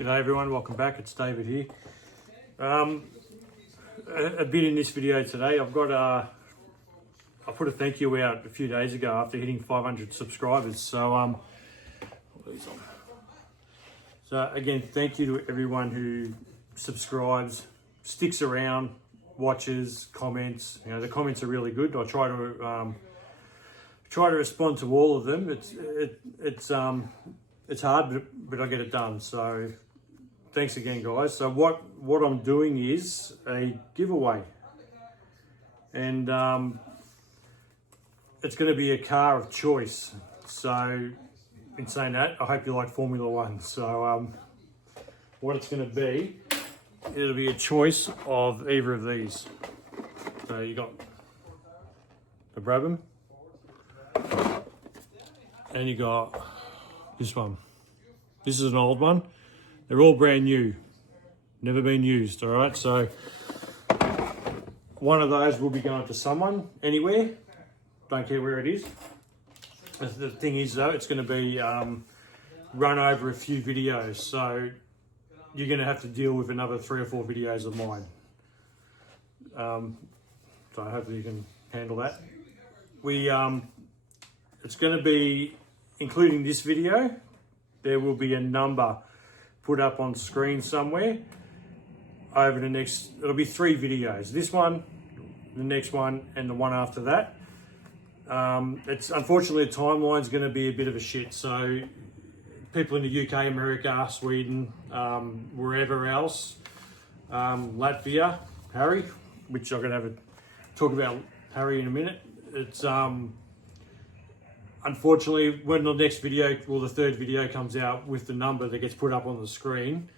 G'day everyone, welcome back. It's David here. A bit in this video today. I put a thank you out a few days ago after hitting 500 subscribers. So again, thank you to everyone who subscribes, sticks around, watches, comments. You know, the comments are really good. I try to respond to all of them. It's hard, but I get it done. So thanks again, guys. So what I'm doing is a giveaway, and it's going to be a car of choice. So in saying that, I hope you like Formula One. So what it's going to be, it'll be a choice of either of these. So you got the Brabham, and you got this one. This is an old one. They're all brand new, never been used. All right, so one of those will be going to someone, anywhere. Don't care where it is. The thing is though, it's going to be run over a few videos, so you're going to have to deal with another 3 or 4 videos of mine. So hopefully you can handle that. It's going to be, including this video, there will be a number put up on screen somewhere over the next, it'll be 3 videos. This one, the next one, and the one after that. It's unfortunately the timeline's going to be a bit of a shit. So people in the UK, America, Sweden, wherever else, Latvia, Harry, which I'm going to have a talk about Harry in a minute. It's unfortunately, when the next video, well, the 3rd video comes out with the number that gets put up on the screen,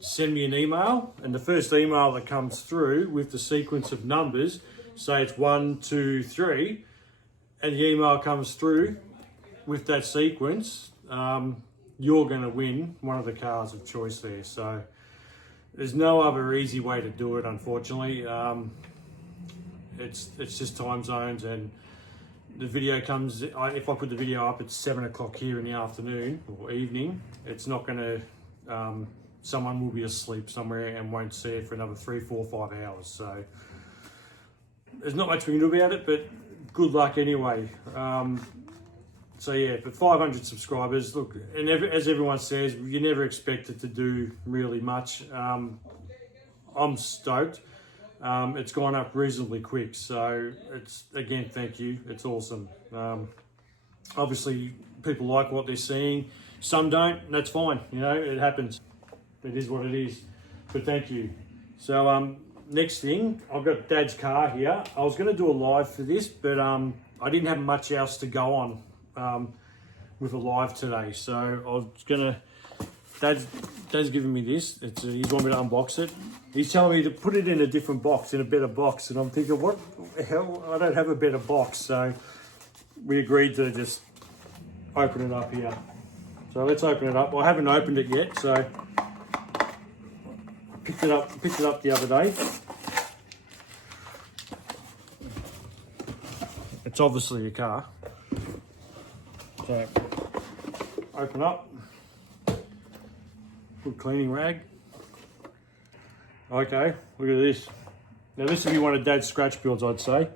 send me an email, and the first email that comes through with the sequence of numbers, say it's 1, 2, 3, and the email comes through with that sequence, you're going to win one of the cars of choice there. So there's no other easy way to do it, unfortunately. It's just time zones, and the video comes, if I put the video up, it's 7 o'clock here in the afternoon or evening. It's not going to, someone will be asleep somewhere and won't see it for another 3, 4, 5 hours. So there's not much we can do about it, but good luck anyway. So yeah, but 500 subscribers, look, and as everyone says, you never expect it to do really much. I'm stoked. It's gone up reasonably quick, so it's, again, thank you. It's awesome. Obviously, people like what they're seeing. Some don't. That's fine. You know, it happens. It is what it is. But thank you. So next thing, I've got Dad's car here. I was going to do a live for this, but I didn't have much else to go on with a live today. So I was gonna. Dad's giving me this. He's want me to unbox it. He's telling me to put it in a different box, in a better box. And I'm thinking, what the hell? I don't have a better box. So we agreed to just open it up here. So let's open it up. Well, I haven't opened it yet. So I picked it up the other day. It's obviously a car. So open up. Good cleaning rag. Okay, look at this. Now this would be one of Dad's scratch builds, I'd say.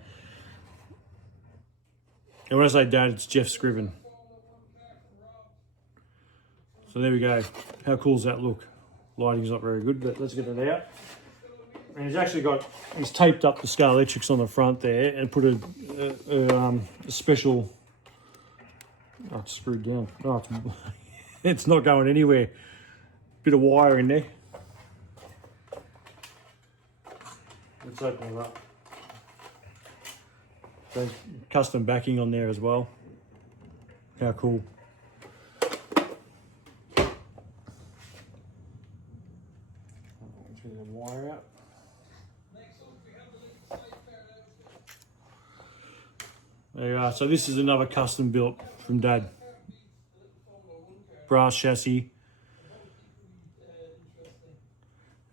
And when I say Dad, it's Jeff Scriven. So there we go. How cool does that look? Lighting's not very good, but let's get it out. And he's taped up the Scar Electrics on the front there and put a special, oh, it's screwed down. Oh, it's not going anywhere. Bit of wire in there. Let's open it up. There's custom backing on there as well. How cool. Let's get the wire out. There you are. So this is another custom built from Dad. Brass chassis.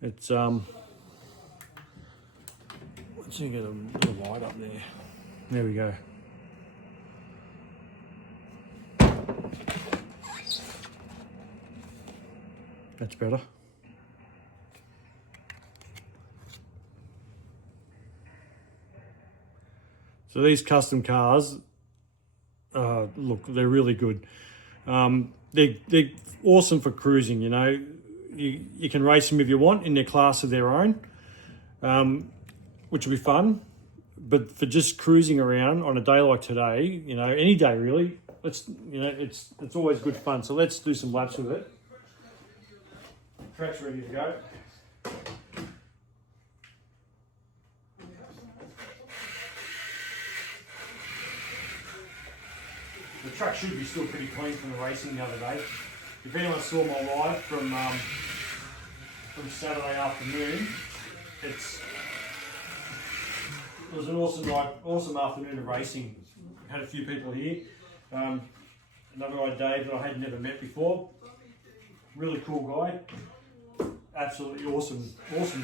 It's let's see, get a little light up there. There we go. That's better. So these custom cars, look, they're really good. They're awesome for cruising, you know. You can race them if you want in their class of their own, which will be fun. But for just cruising around on a day like today, you know, any day really, it's always good fun. So let's do some laps with it. Track's ready to go. The track should be still pretty clean from the racing the other day. If anyone saw my live from Saturday afternoon, it was an awesome night, awesome afternoon of racing. Had a few people here. Another guy, Dave, that I had never met before. Really cool guy. Absolutely awesome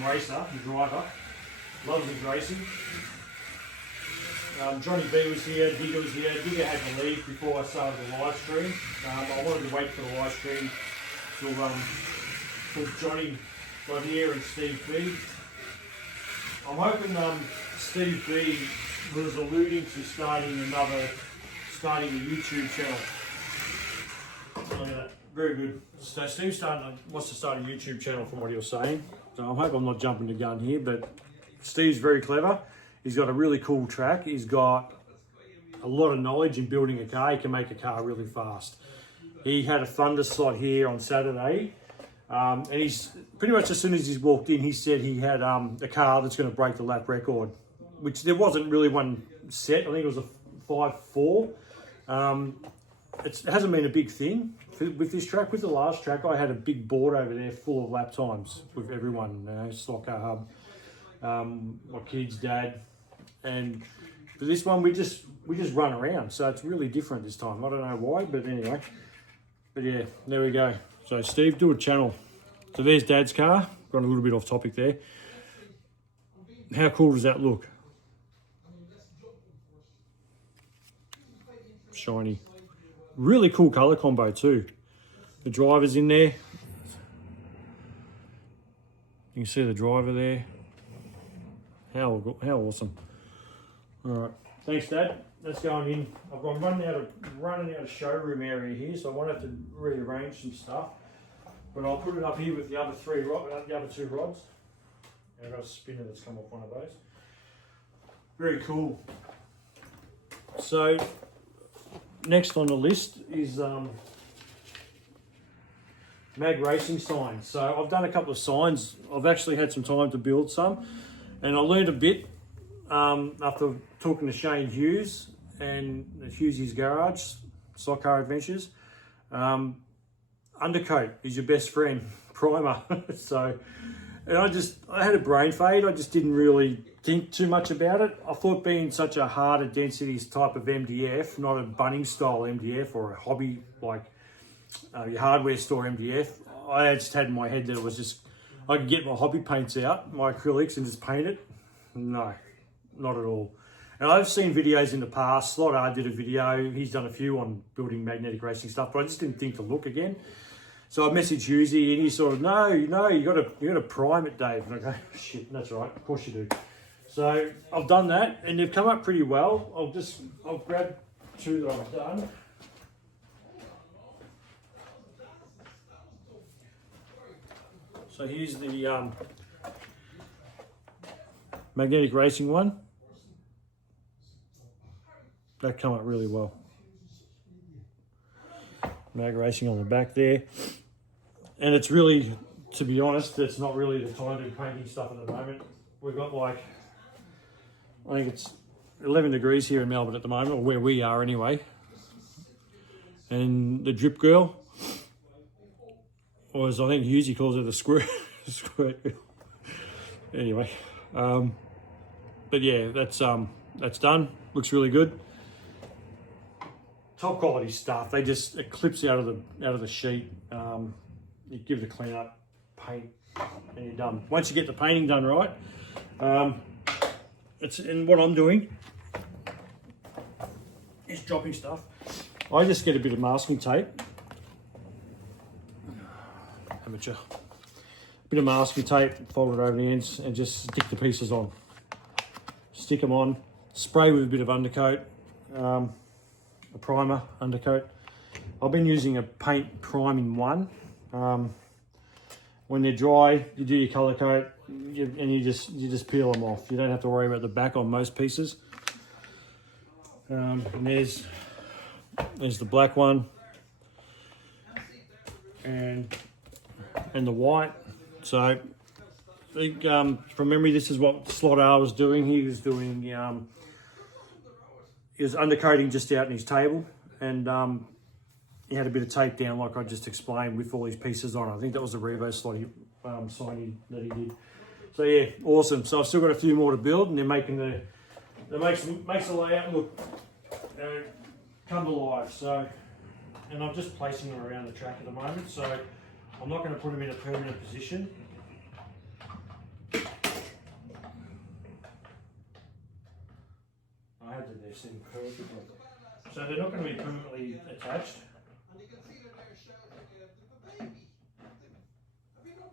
racer and driver. Loves his racing. Johnny B was here, Digger was here. Digger had to leave before I started the live stream. I wanted to wait for the live stream till Johnny got here and Steve B. I'm hoping Steve B was alluding to starting a YouTube channel. Look at that, very good. So Steve wants to start a YouTube channel from what he was saying. So I hope I'm not jumping the gun here, but Steve's very clever. He's got a really cool track. He's got a lot of knowledge in building a car. He can make a car really fast. He had a Thunder slot here on Saturday. And he's pretty much as soon as he's walked in, he said he had a car that's going to break the lap record, which there wasn't really one set. I think it was a 5.4. It hasn't been a big thing with this track. With the last track, I had a big board over there full of lap times with everyone, you know, SLOTCAR Hub, my kid's dad. And for this one, we just run around. So it's really different this time. I don't know why, but anyway. But yeah, there we go. So Steve, do a channel. So there's Dad's car. Got a little bit off topic there. How cool does that look? Shiny. Really cool color combo too. The driver's in there. You can see the driver there. How awesome. All right, thanks Dad. That's going in. I'm running out of showroom area here, so I might have to rearrange some stuff. But I'll put it up here with the other two rods. And I've got a spinner that's come off one of those. Very cool. So next on the list is mag racing signs. So I've done a couple of signs. I've actually had some time to build some, and I learned a bit after talking to Shane Hughes and Hughes' Garage, SLOTCAR Adventures. Undercoat is your best friend, primer. So, and I had a brain fade. I just didn't really think too much about it. I thought being such a harder densities type of MDF, not a Bunnings style MDF or a hobby like your hardware store MDF, I just had in my head that it was just, I could get my hobby paints out, my acrylics, and just paint it. No, not at all. And I've seen videos in the past. SLOTCAR did a video. He's done a few on building magnetic racing stuff, but I just didn't think to look again. So I messaged Hughesy, and he sort of, no, you got to prime it, Dave. And I go, shit, that's right, of course you do. So I've done that, and they've come up pretty well. I'll grab two that I've done. So here's the magnetic racing one. That come up really well. Mag racing on the back there. And it's really, to be honest, it's not really the time to be painting stuff at the moment. We've got like, I think it's 11 degrees here in Melbourne at the moment, or where we are anyway. And the drip girl, or as I think Hughesy calls it, the squirt girl. Anyway, but yeah, that's done. Looks really good. Top quality stuff. It clips out of the sheet. You give it a clean up, paint, and you're done. Once you get the painting done right, and what I'm doing is dropping stuff. I just get a bit of masking tape, amateur. Bit of masking tape, fold it over the ends and just stick the pieces on. Stick them on, spray with a bit of undercoat, a primer undercoat. I've been using a paint priming one. When they're dry, you do your colour coat and you just peel them off. You don't have to worry about the back on most pieces. And there's the black one and the white. So I think from memory, this is what SLOTCARS was doing. He was doing he was undercoating just out in his table, and he had a bit of tape down, like I just explained, with all these pieces on. I think that was the Revo signing that he did. So yeah, awesome. So I've still got a few more to build, and they're making that makes the layout look come to life. So, and I'm just placing them around the track at the moment. So I'm not going to put them in a permanent position. I had to do this in perfectly. So they're not going to be permanently attached.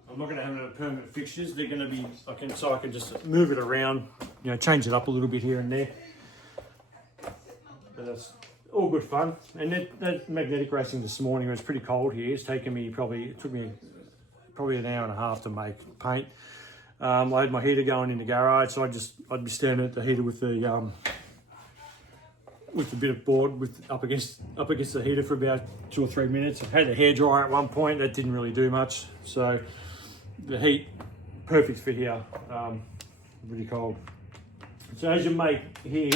I'm not going to have no permanent fixtures. They're going to be, I can just move it around, you know, change it up a little bit here and there. But that's all good fun. And that magnetic racing this morning was pretty cold here. It's taken me it took me probably an hour and a half to make paint. I had my heater going in the garage, so I'd be standing at the heater with the bit of board up against the heater for about 2 or 3 minutes. I had a hairdryer at one point. That didn't really do much. So the heat, perfect for here. Really cold. So as you make here,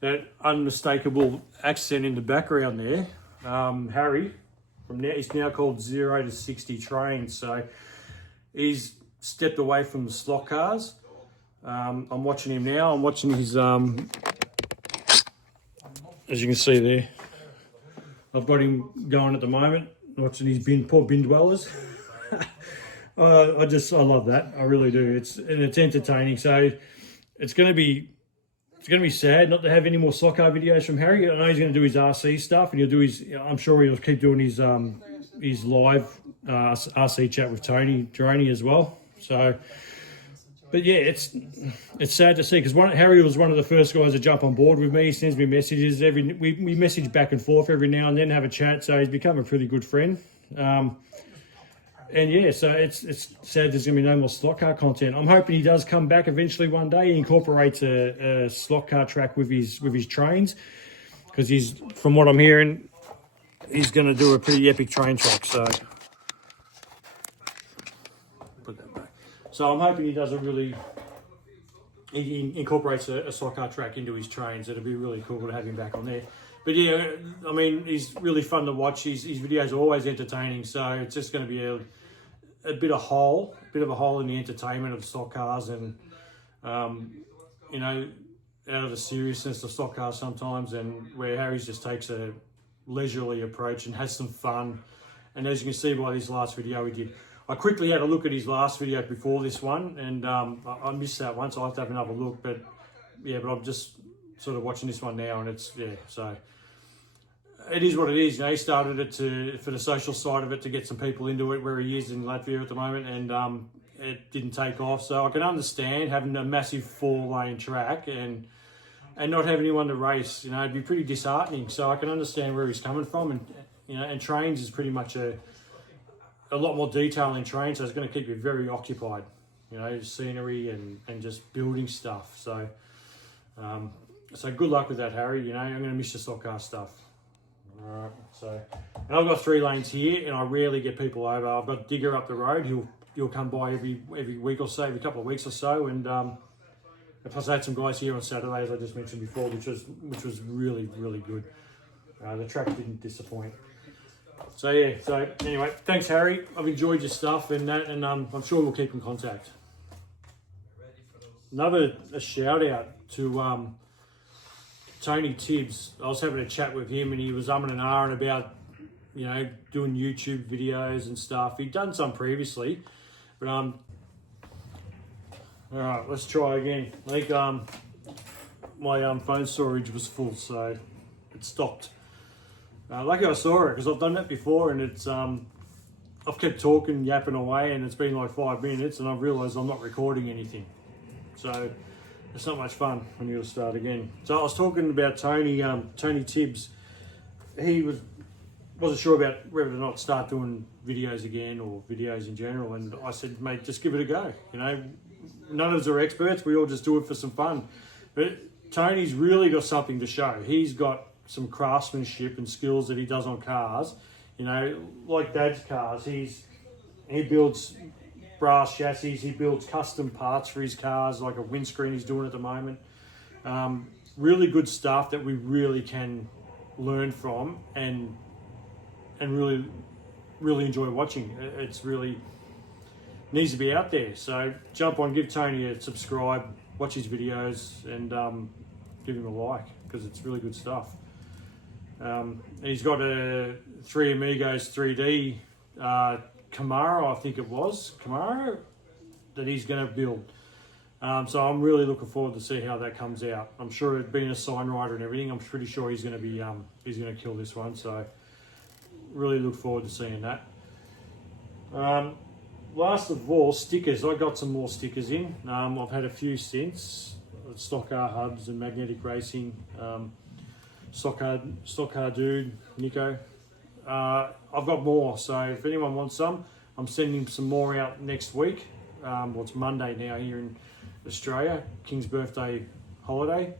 that unmistakable accent in the background there, Harry, he's now called 0 to 60 trains. So he's stepped away from the SLOTCARS. I'm watching him now. I'm watching his, as you can see there, I've got him going at the moment, watching his poor bin dwellers. I love that. I really do. It's entertaining. So it's going to be sad not to have any more SLOTCAR videos from Harry. I know he's going to do his RC stuff, and I'm sure he'll keep doing his live RC chat with Droney as well. So, but yeah, it's sad to see, because Harry was one of the first guys to jump on board with me. He sends me messages we message back and forth every now and then, have a chat. So he's become a pretty good friend. And yeah, so it's sad there's going to be no more SLOTCAR content. I'm hoping he does come back eventually one day. He incorporates a SLOTCAR track with his trains, because from what I'm hearing, he's going to do a pretty epic train track. So put that back. So I'm hoping he does he incorporates a SLOTCAR track into his trains. It'll be really cool to have him back on there. But yeah, I mean, he's really fun to watch. His videos are always entertaining. So it's just going to be a bit of a hole in the entertainment of SLOTCARS, and you know, out of the seriousness of SLOTCARS sometimes, and where Harry just takes a leisurely approach and has some fun. And as you can see by this last video we did, I quickly had a look at his last video before this one, and I missed that one, so I have to have another look. But yeah, I'm just sort of watching this one now, and so it is what it is. You know, he started it for the social side of it, to get some people into it, where he is in Latvia at the moment, and it didn't take off. So I can understand having a massive 4-lane track and not have anyone to race. You know, it'd be pretty disheartening. So I can understand where he's coming from, and you know, and trains is pretty much a lot more detail in trains, so it's going to keep you very occupied. You know, scenery and just building stuff. So so good luck with that, Harry. You know, I'm going to miss the SLOTCAR stuff. All right, so, and I've got 3 lanes here, and I rarely get people over. I've got Digger up the road. He'll come by every week or so, every couple of weeks or so, and plus I had some guys here on Saturday, as I just mentioned before, which was really, really good. The track didn't disappoint. So yeah, so anyway, thanks Harry. I've enjoyed your stuff and that, and I'm sure we'll keep in contact. Another shout out to Tony Tibs. I was having a chat with him, and he was umming and ahhing about, you know, doing YouTube videos and stuff. He'd done some previously, but all right, let's try again. I think my phone storage was full, so it stopped. Lucky I saw it, because I've done that before, and it's I've kept talking, yapping away, and it's been like 5 minutes, and I've realised I'm not recording anything. So it's not much fun when you start again. So I was talking about Tony Tibs. He wasn't sure about whether or not start doing videos again or videos in general, and I said, mate, just give it a go. You know, none of us are experts. We all just do it for some fun. But Tony's really got something to show. He's got some craftsmanship and skills that he does on cars. You know, like Dad's cars, he builds brass chassis, he builds custom parts for his cars, like a windscreen he's doing at the moment. Really good stuff that we really can learn from and really enjoy watching. It's really needs to be out there. So jump on, give Tony a subscribe, watch his videos, and give him a like, because it's really good stuff. He's got a 3 Amigos 3D Camaro, I think it was, Camaro, that he's going to build. So I'm really looking forward to see how that comes out. I'm sure, being a sign writer and everything, I'm pretty sure he's going to be he's going to kill this one. So really look forward to seeing that. Last of all, stickers. I got some more stickers in. I've had a few since. Stock car hubs and magnetic racing. Stock car dude, Nico. I've got more, so if anyone wants some, I'm sending some more out next week. Well, it's Monday now here in Australia, King's birthday holiday.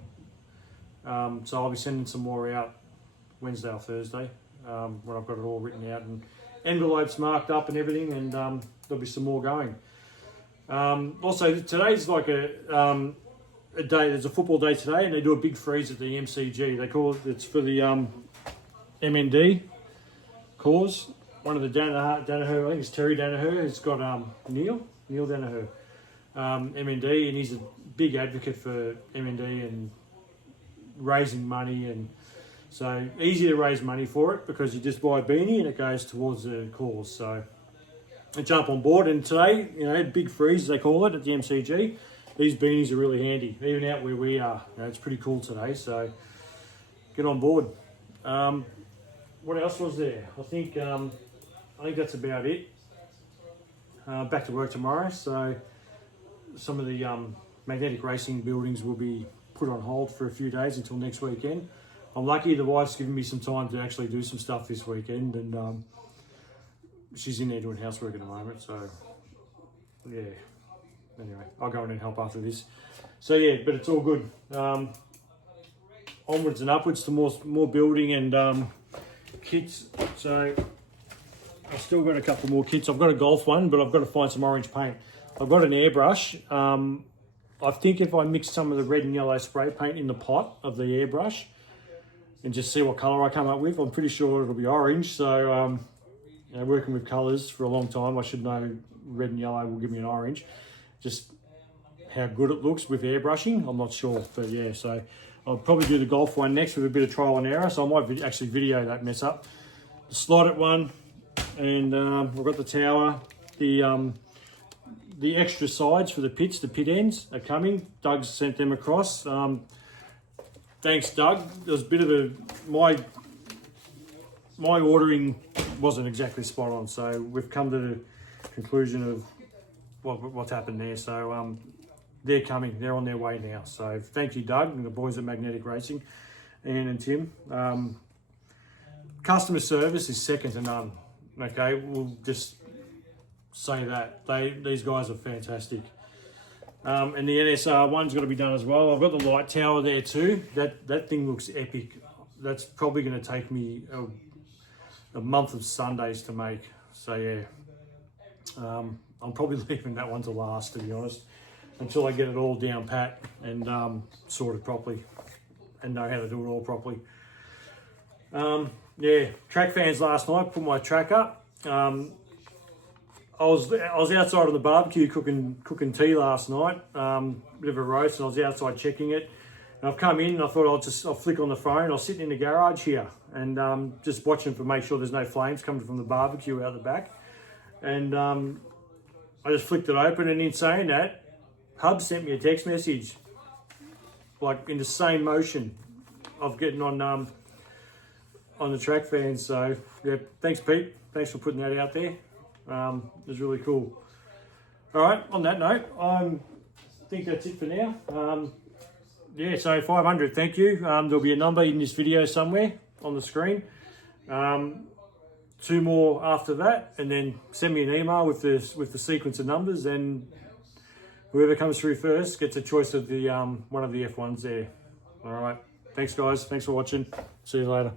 So I'll be sending some more out Wednesday or Thursday, when I've got it all written out and envelopes marked up and everything, and there'll be some more going. Also, today's like a day, there's a football day today, and they do a big freeze at the MCG. They call it, it's for the MND cause. One of the Danaher, I think it's Terry Danaher, he's got Neil Danaher, MND, and he's a big advocate for MND and raising money, and so easy to raise money for it because you just buy a beanie and it goes towards the cause. So I jump on board, and today, you know, big freeze they call it at the MCG. These beanies are really handy, even out where we are. You know, it's pretty cool today, so get on board. What else was there? I think that's about it. Back to work tomorrow, so some of the magnetic racing buildings will be put on hold for a few days until next weekend. I'm lucky the wife's given me some time to actually do some stuff this weekend, and she's in there doing housework at the moment, so yeah. Anyway, I'll go in and help after this. So yeah, but it's all good. Onwards and upwards to more building and kits. So I've still got a couple more kits. I've got a golf one, but I've got to find some orange paint. I've got an airbrush. I think if I mix some of the red and yellow spray paint in the pot of the airbrush and just see what colour I come up with, I'm pretty sure it'll be orange. So you know, working with colours for a long time, I should know red and yellow will give me an orange. Just how good it looks with airbrushing, I'm not sure, but yeah, so I'll probably do the golf one next with a bit of trial and error, so I might actually video that mess up. The slotted one, and we've got the tower, the extra sides for the pits, the pit ends are coming. Doug's sent them across. Thanks, Doug. There was a bit of my ordering wasn't exactly spot on, so we've come to the conclusion of what's happened there. So they're coming, they're on their way now. So thank you, Doug, and the boys at Magnetic Racing, Ian and Tim. Customer service is second to none. Okay, we'll just say that. These guys are fantastic. And the NSR one's got to be done as well. I've got the light tower there too. That thing looks epic. That's probably going to take me a month of Sundays to make. So yeah, I'm probably leaving that one to last, to be honest, until I get it all down pat and sorted properly and know how to do it all properly. Yeah, track fans last night, put my track up. I was outside on the barbecue cooking tea last night, bit of a roast, and I was outside checking it. And I've come in and I thought I'll flick on the phone. I was sitting in the garage here and just watching to make sure there's no flames coming from the barbecue out the back. And I just flicked it open, and in saying that, Hub sent me a text message, like in the same motion of getting on the track fans. So yeah, thanks Pete. Thanks for putting that out there. It was really cool. All right, on that note, I think that's it for now. Yeah, so 500, thank you. There'll be a number in this video somewhere on the screen. 2 more after that, and then send me an email with the sequence of numbers, and whoever comes through first gets a choice of the one of the F1s there. All right, thanks guys, thanks for watching. See you later.